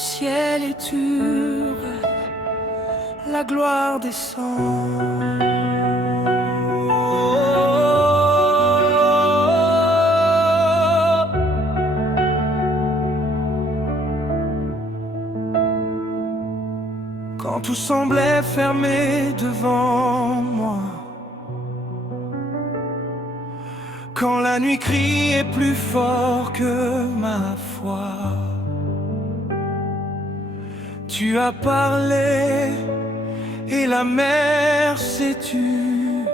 ciel est dur, la gloire descend. Quand tout semblait fermé devant moi, quand la nuit criait plus fort que ma foi, tu as parlé et la mer s'est tue.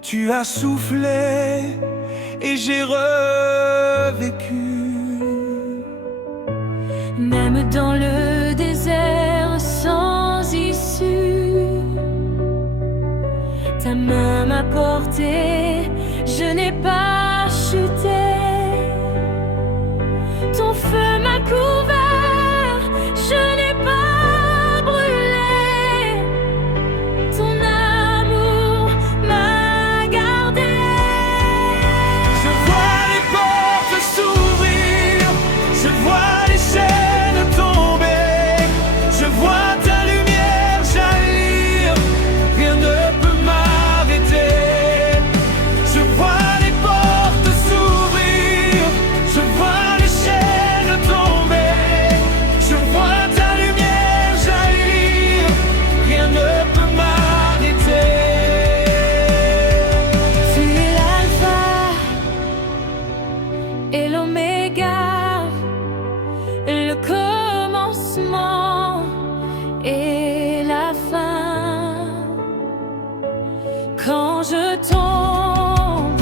Tu as soufflé et j'ai revécu. Même dans le désert sans issue, ta main m'a porté, je n'ai pas chuté. Ton feu m'a couvert, je n'ai pas brûlé. Ton amour m'a gardé. Je vois les portes s'ouvrir, je vois les chaînes tomber, je vois ta lumière jaillir, rien ne peut m'arrêter. Je vois les portes s'ouvrir, je vois les chaînes tomber, je vois ta lumière jaillir, rien ne peut m'arrêter. Tu es l'alpha et l'oméga, le commencement et la fin. Quand je tombe,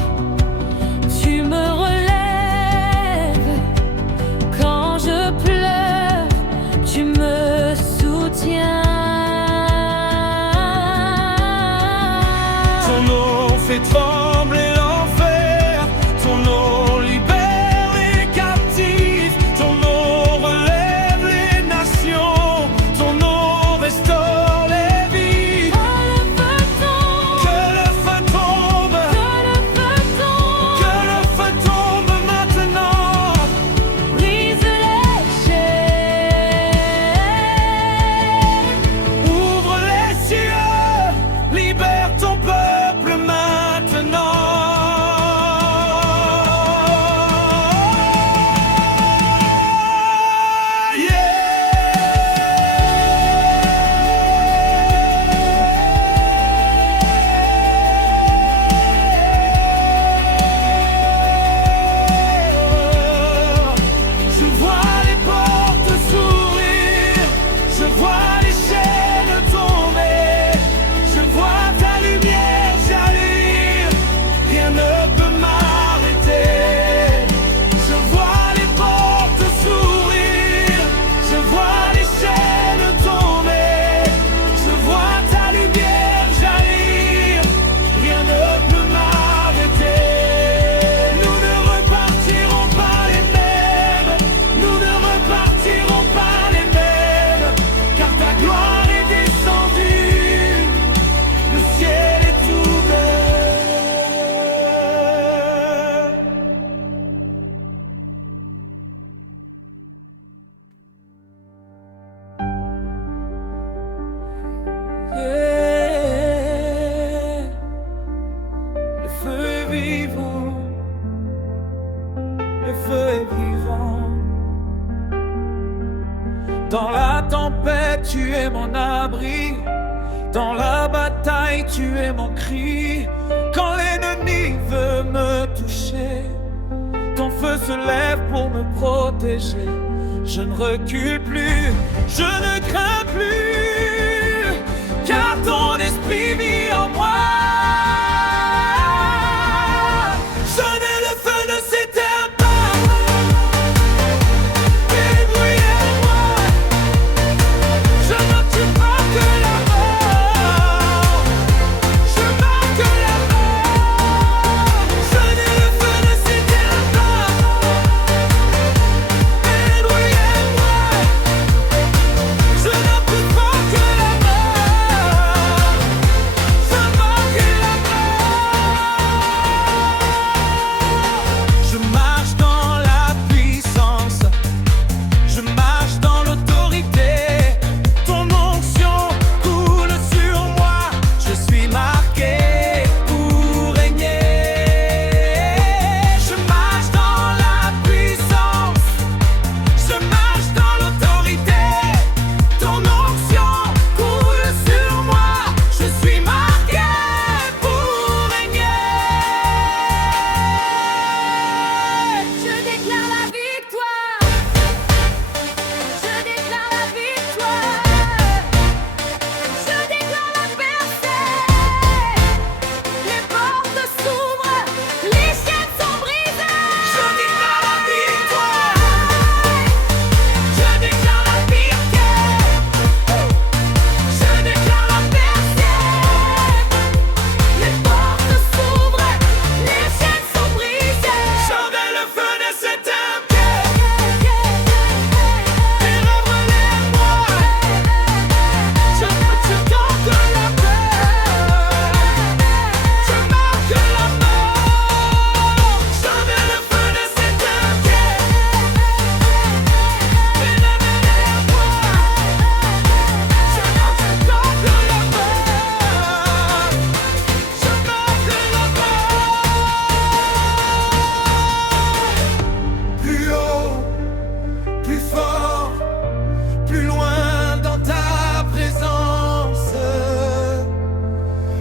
tu me relèves. Quand je pleure, tu me soutiens. Ton nom fait trembler l'enfer, ton nom libère les captifs, ton nom relève les nations, ton nom restaure les vies. Que le feu tombe, que le feu tombe maintenant. Brise les chaînes, Ouvre les cieux, libère ton peuple maintenant. Je vois les portes s'ouvrir, je vois les chaînes tomber, je vois ta lumière jaillir, rien ne peut m'arrêter. Je vois les portes s'ouvrir, je vois les chaînes tomber, je vois ta lumière jaillir, rien ne peut m'arrêter. Nous ne repartirons pas les mêmes, nous ne repartirons pas les mêmes, car ta gloire est descendue, le ciel est ouvert. Le feu est vivant, le feu est vivant. Dans la tempête, tu es mon abri. Dans la bataille, tu es mon cri. Quand l'ennemi veut me toucher, ton feu se lève pour me protéger. Je ne recule plus, je ne crains plus, car ton esprit vit en moi. Sonnez, le feu ne s'éteint pas. Débrouillez-moi, je n'occupe pas que la mort, je marque la mort. Sonnez, le feu ne s'éteint pas. Débrouillez-moi, je n'en peux pas.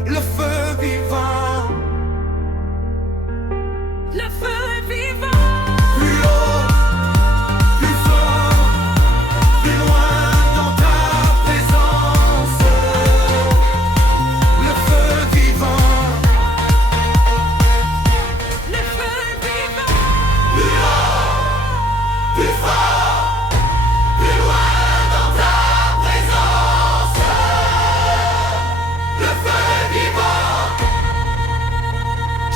le feu vivant. Le feu vivant. Plus haut, plus fort, plus loin dans ta présence. Le feu vivant. Le feu vivant. Plus haut, plus fort, plus loin dans ta présence. Le feu vivant.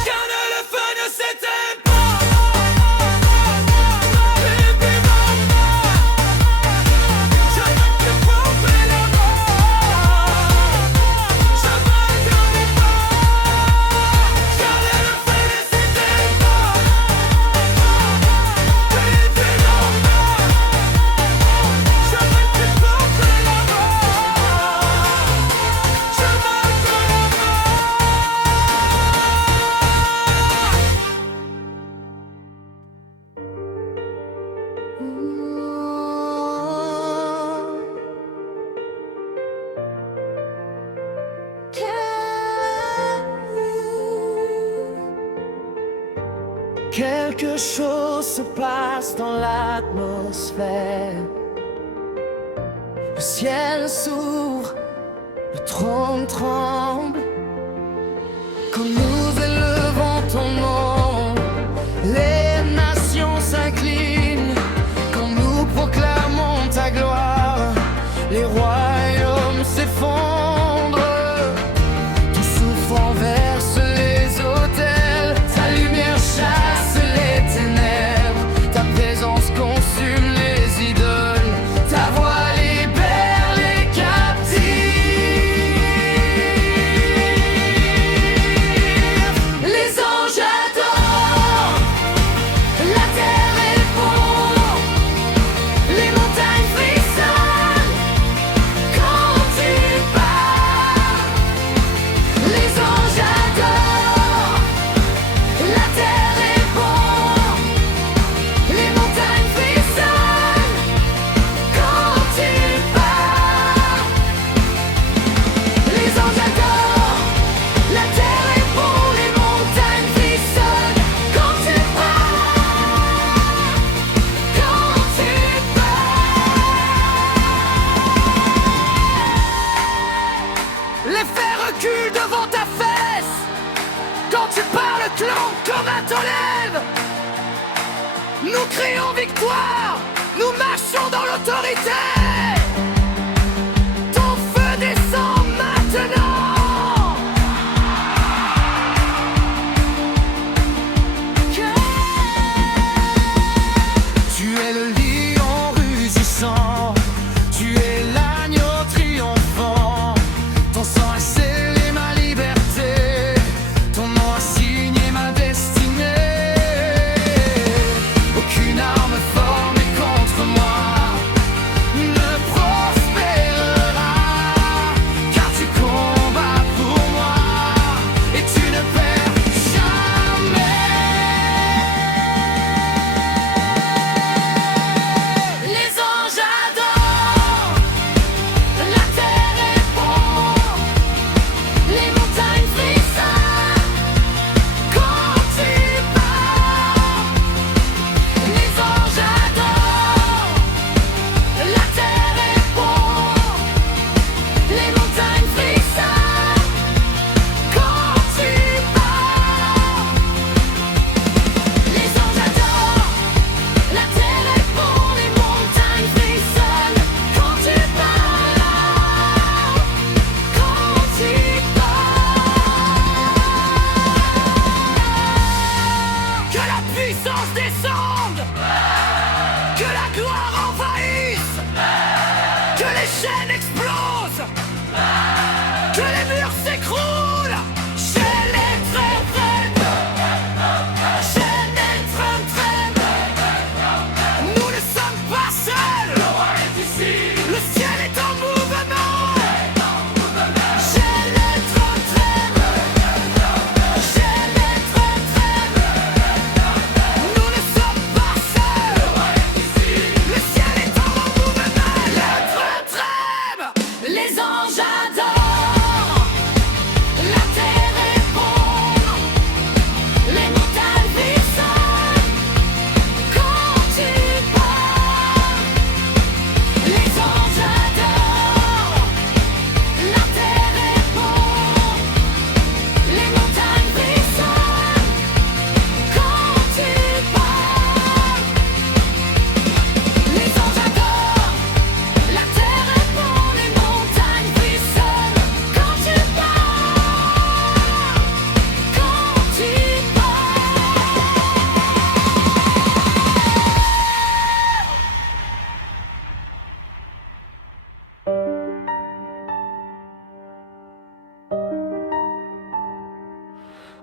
Car le feu ne s'éteint pas. Le vivant. Je veux te couper la mort. Je veux te vivant. Car le feu ne s'éteint pas. Le vivant. Je veux te couper la mort. Je veux te Quelque chose se passe dans l'atmosphère. Le ciel s'ouvre, le trône tremble. Quand nous élevons ton nom, les nations s'inclinent. Quand nous proclamons ta gloire, les royaumes s'effondrent. Ton souffle renverse les autels, ta lumière chasse les ténèbres, ta présence consume les idoles, ta voix libère les captifs. Les anges adorent, la terre répond, les montagnes frissonnent quand tu pars. Les anges adorent, la terre répond, les montagnes frissonnent quand tu pars. Les anges adorent, la terre répond, les montagnes frissonnent quand tu pars. Quand tu pars. Les fers reculent devant ta fesse. Quand tu parles, le clan commun t'enlève. Nous crions victoire, nous marchons dans l'autorité. Ton feu descend maintenant. Tu es le lion rugissant, tu es l'agneau triomphant. Ton sang a scellé ma liberté, ton nom a signé ma destinée. Aucune arme formée contre moi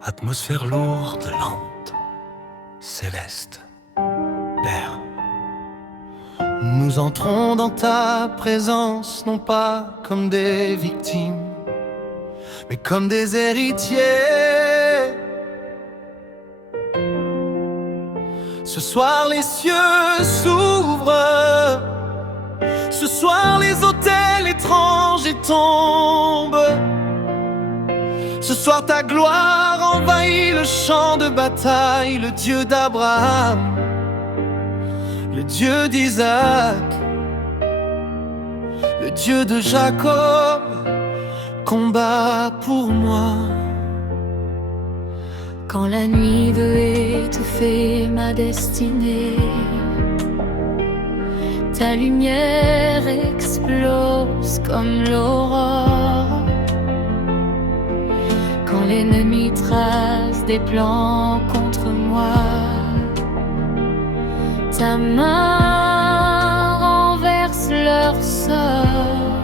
Atmosphère lourde, lente, céleste. Père, nous entrons dans ta présence, non pas comme des victimes, mais comme des héritiers. Ce soir les cieux s'ouvrent, ce soir les autels étranges tombent. Ce soir ta gloire envahit le champ de bataille, le Dieu d'Abraham, le Dieu d'Isaac, le Dieu de Jacob, combat pour moi. Quand la nuit veut étouffer ma destinée, ta lumière explose comme l'aurore. Quand l'ennemi trace des plans contre moi, ta main renverse leur sort.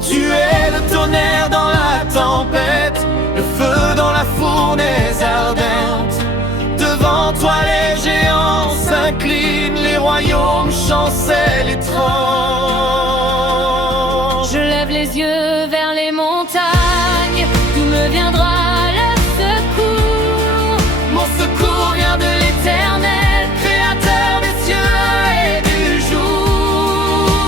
Tu es le tonnerre dans la tempête, le feu dans la fournaise ardente. Devant toi les géants s'inclinent, les royaumes chancellent et tremblent. Je lève les yeux vers les montagnes, d'où me viendra le secours. Mon secours vient de l'Éternel, créateur des cieux et du jour.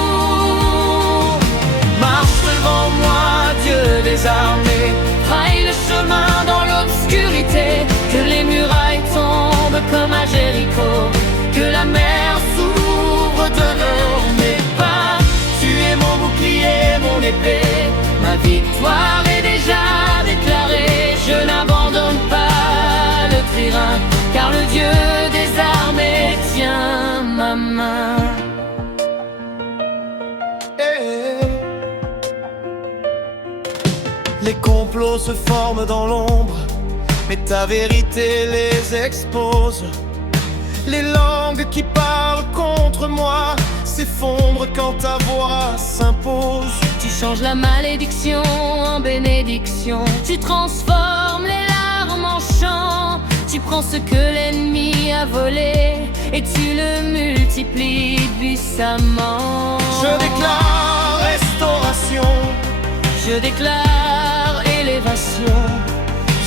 Marche devant moi, Dieu des armées, Raille le chemin dans l'obscurité, que les murailles tombent comme à Jéricho, que la mer s'ouvre devant mes pas. Tu es mon bouclier, mon épée, ma victoire est déjà déclarée. Je n'abandonne pas le terrain, car le Dieu des armées tient ma main. Les complots se forment dans l'ombre, mais ta vérité les expose. Les langues qui parlent contre moi s'effondrent quand ta voix s'impose. Tu changes la malédiction en bénédiction, tu transformes les larmes en chant. Tu prends ce que l'ennemi a volé et tu le multiplies puissamment. Je déclare restauration, je déclare élévation,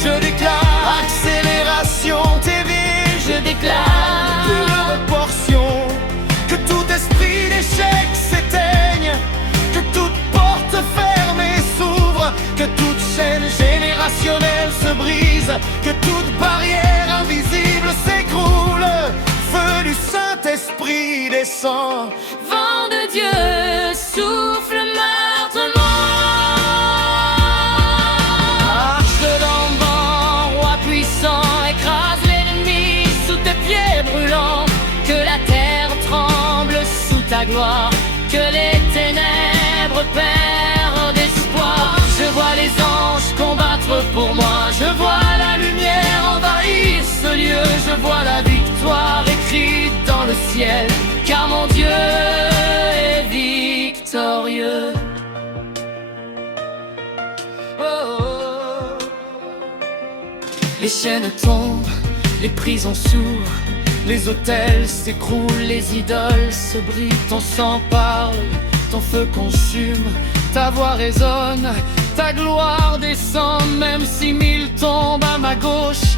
je déclare accélération. Tes vies, je déclare pure portion. Que tout esprit d'échec s'éteigne, que toute porte fermée s'ouvre, que toute chaîne générationnelle se brise, que toute barrière invisible s'écroule. Feu du Saint-Esprit descend. Vent de Dieu souffle meurtrement. Marche devant le vent, roi puissant, écrase l'ennemi sous tes pieds brûlants. Que la terre tremble sous ta gloire, que les ténèbres perdent espoir. Je vois les anges combattre pour moi, je vois la lumière envahir ce lieu. Je vois la victoire écrite dans le ciel, car mon Dieu est victorieux. Oh, oh, oh. Les chaînes tombent, les prisons s'ouvrent, les autels s'écroulent, les idoles se brisent. Ton sang parle, ton feu consume, ta voix résonne, ta gloire descend. Même si 1000 tombent à ma gauche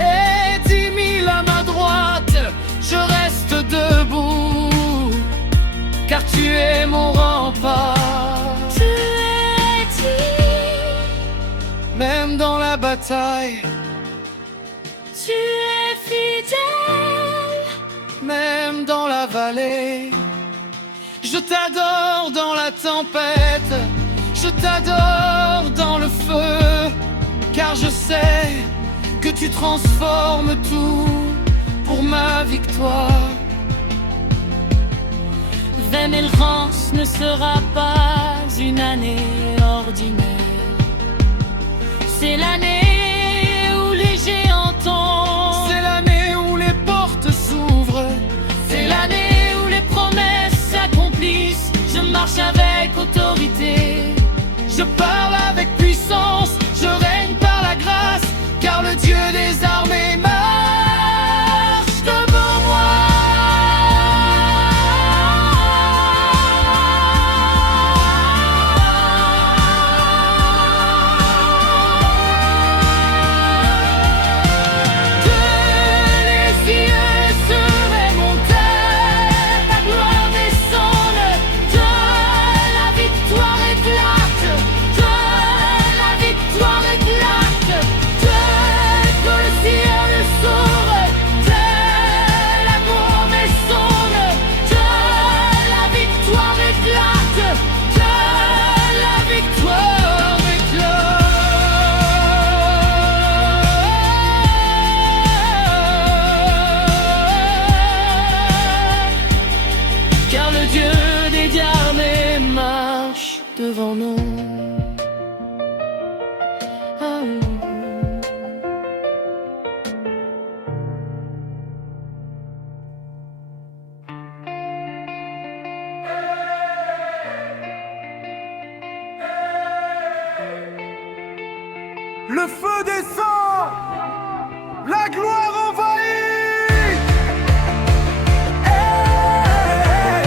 et 10 000 à ma droite, je reste debout, car tu es mon rempart. Tu es dit, même dans la bataille, tu es fidèle, même dans la vallée. Je t'adore dans la tempête, je t'adore dans le feu, car je sais que tu transformes tout pour ma victoire. 20 000 rances ne sera pas une année ordinaire. C'est l'année où les géants tombent, c'est l'année où les portes s'ouvrent, c'est l'année où les promesses s'accomplissent. Je marche avec autorité, je parle avec puissance, je règne par Le feu descend, la gloire envahit. Hey,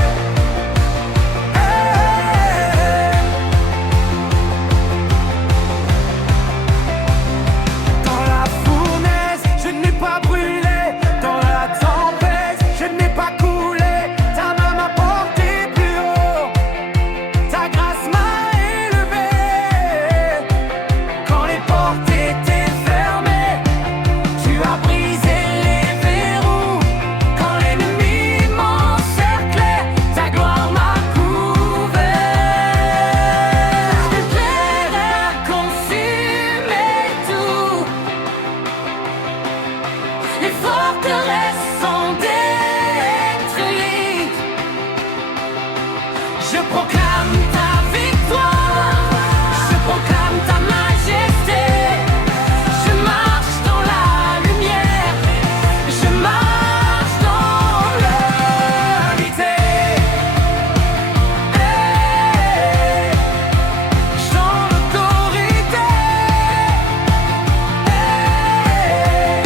hey. Dans la fournaise, je n'ai pas brûlé. Dans la tempête, je n'ai pas coulé. Ta main m'a porté plus haut. Ta grâce m'a élevé. Quand les portes étaient fermées, tu as brisé les verrous. Quand l'ennemi m'encerclait, ta gloire m'a couvert. L'éclair a consumé tout. Les forteresses sont détruites. Je proclame ta victoire. Je proclame ta majesté. Je marche dans la lumière. Je marche dans l'unité. Hey, dans l'autorité. Hey.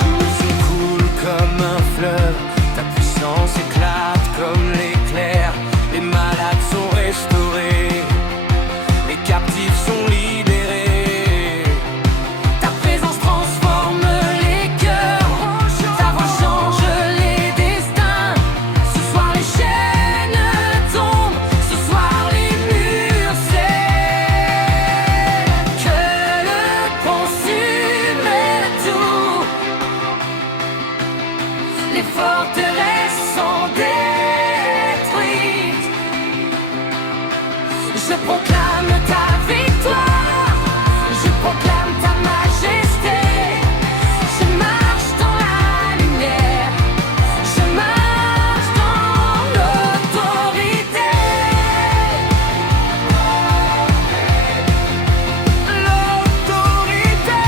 Tout s'écoule comme un fleuve, ta puissance éclate comme l'éclair. Les malades sont restaurés, les captifs sont libérés. Ta présence transforme les cœurs, ta voix change les destins. Ce soir les chaînes tombent, ce soir les murs cèdent. Que le consume tout. Les forteresses sont détruites. Je proclame ta victoire. Je proclame ta majesté. Je marche dans la lumière. Je marche dans l'autorité. L'autorité.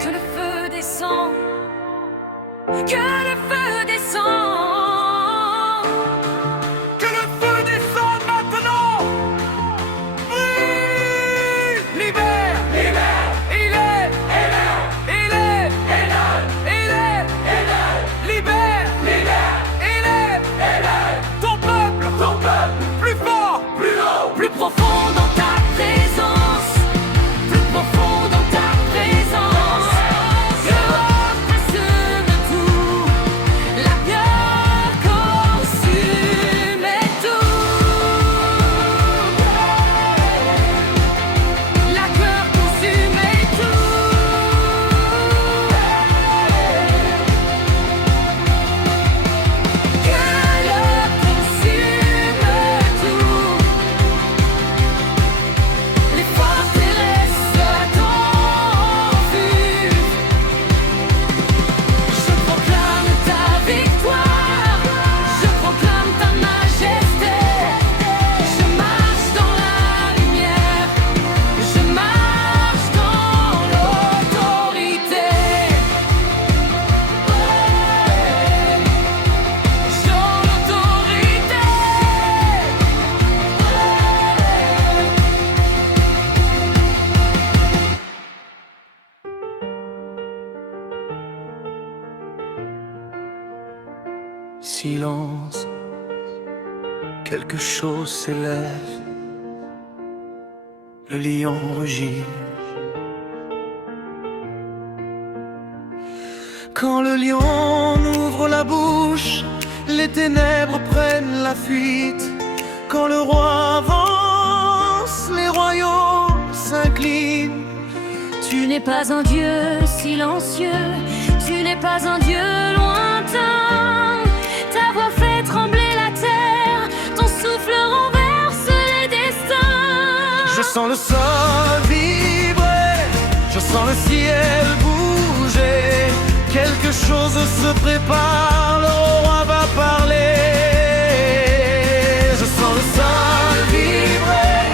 Que le feu descend. Que le feu descend. Que le feu descende maintenant. Oui. Libère. Libère. Il est. Il est. Il est. Libère. Libère. Il est. Ton peuple. Plus fort. Plus haut. Plus profond dans ta présence. Plus profond dans ta présence. Dehors consume tout. La peur consume tout. La peur consume tout. Que le consume tout. Les forteresses t'enfusent. Je proclame ta victoire. Je proclame ta majesté. Je marche dans la lumière. Je marche dans l'autorité. Dans l'autorité. Silence, quelque chose s'élève, le lion rugit. Quand le lion ouvre la bouche, les ténèbres prennent la fuite. Quand le roi avance, les royaumes s'inclinent. Tu n'es pas un Dieu silencieux, tu n'es pas un Dieu lointain. Ta voix fait trembler la terre, ton souffle renverse les destins. Je sens le sol vibrer, je sens le ciel bouger. Quelque chose se prépare, le roi va parler. Je sens le sol vibrer,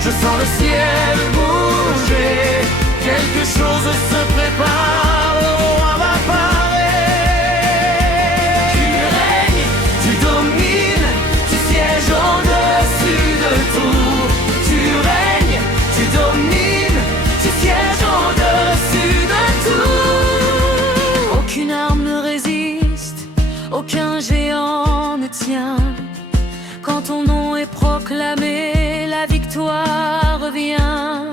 je sens le ciel bouger. Quelque chose se prépare, le roi va parler. Tu règnes, tu domines. tien. Quand ton nom est proclamé, la victoire revient.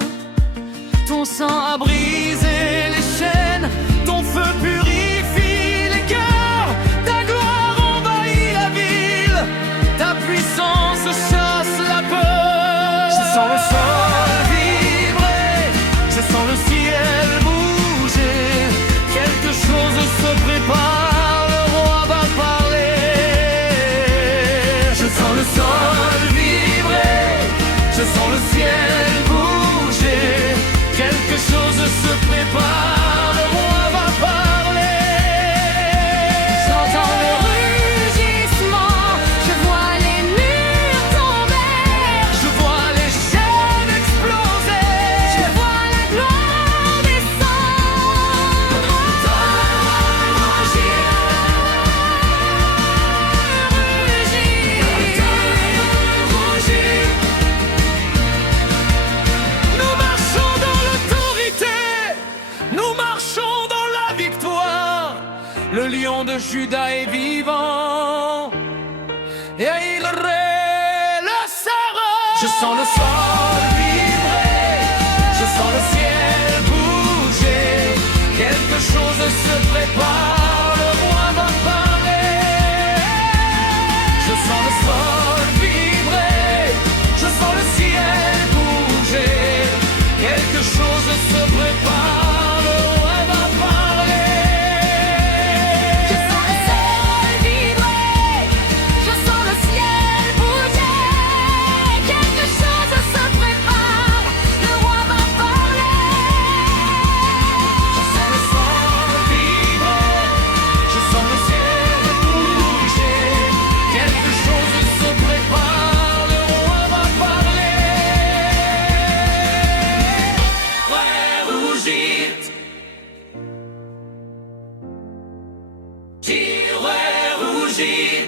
Ton sang a brisé les chaînes, ton feu purifie les cœurs, ta gloire envahit la ville, ta puissance chasse la peur. Je sens le sol vibrer, je sens le ciel bouger, quelque chose se prépare, le roi va parler. Je sens le sol vibrer, je sens le ciel bouger, quelque chose se prépare, le roi va parler. J'entends le rugissement, je vois les murs tomber, Je vois les chaînes exploser, je vois la gloire descendre. Rugir. nous marchons dans l'autorité, nous marchons dans la victoire. Le lion de Juda est vivant et il relâchera. Je sens le sol vibrer, je sens le ciel bouger, quelque chose se prépare, le roi va parler. Je sens le sol vibrer, je sens le ciel bouger, quelque chose se prépare, le roi va parler. Je sens le sol vibrer, je sens le ciel bouger, quelque chose se prépare, le roi va parler. Je sens le sol vibrer, je sens le ciel bouger, quelque chose se prépare, le roi va parler. Ouais, rougir, ouais, rougir.